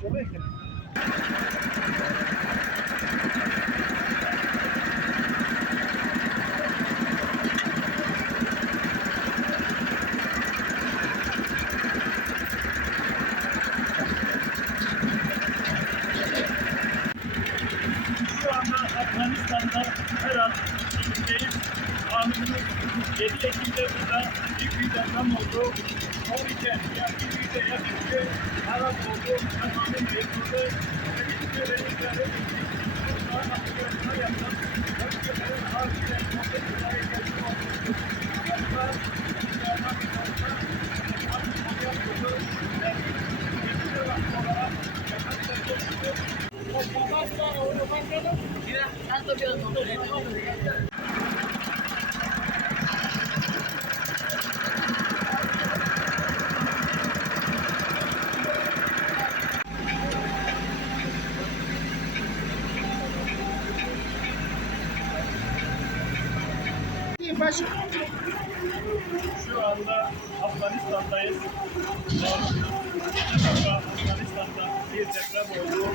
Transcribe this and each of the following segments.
Şu anda Afganistan'da Herat ilçeyiz. Tahminimiz 7 Ekim'de burada büyük bir deprem oldu. O ülke yakın bir Herat oldu. Tamamen yıkıldı. Ve biz böyle ileride gittik. Daha nasıl görüşler yaptık. Bölgelerin acilen kontrol hareketli oldu. Hatta ileriden bir tarafta artık yapıldı. Ve geçici vakti olarak yakın bir Şu anda Afganistan'dayız. Afganistan'da bir deprem oldu.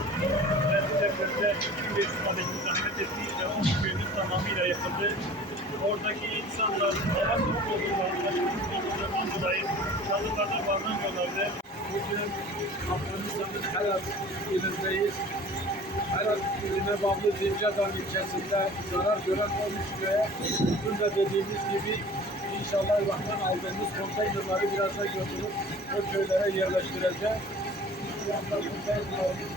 Ve bu depremde 2500 adet zahmet etti ve 10 köyümüz tamamıyla yıkıldı. Oradaki insanlar hava soğuk olduğundan, aşırı dolayı çadırlarda barınamıyorlardı. Bugün Afganistan'ın Herat ilindeyiz. Herat iline bağlı Zincadan ilçesinde zarar gören 13 köye bugün de dediğimiz gibi inşallah Allah'tan aldığımız konteynerları biraz da götürüp o köylere yerleştireceğiz. Şu anda konteynerlarımız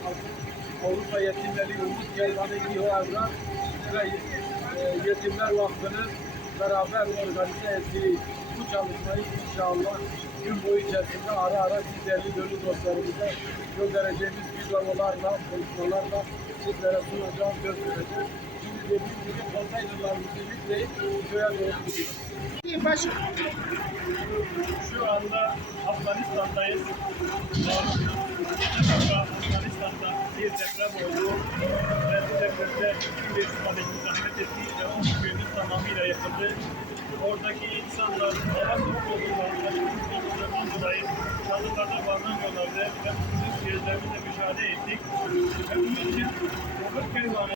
Avrupa Yetimleri Umut Kervanı İHO Evrak ve Yetimler Vakfı'nın beraber organize ettiği bu çalışmayı inşallah gün boyu içerisinde ara ara siz değerli gönül dostlarımıza göndereceğimiz videolarla, konuşmalarla sizlere sunacağım, göstereceğiz. Şimdi dediğim gibi konteynerlarımızı yükleyip köye doğru gidiyoruz. Şu anda Afganistan'dayız. Afganistan'da bir deprem oldu. Ve bu depremde 2500 adet zahmet etti ve 10 köyümüz tamamıyla yıkıldı. Oradaki insanlar hava soğuk olduğundan, aşırı dolayı çadırlarda barınamıyorlardı ve bizim gözlerimizle müşahede ettik. Ve bunun için Robert Kervanı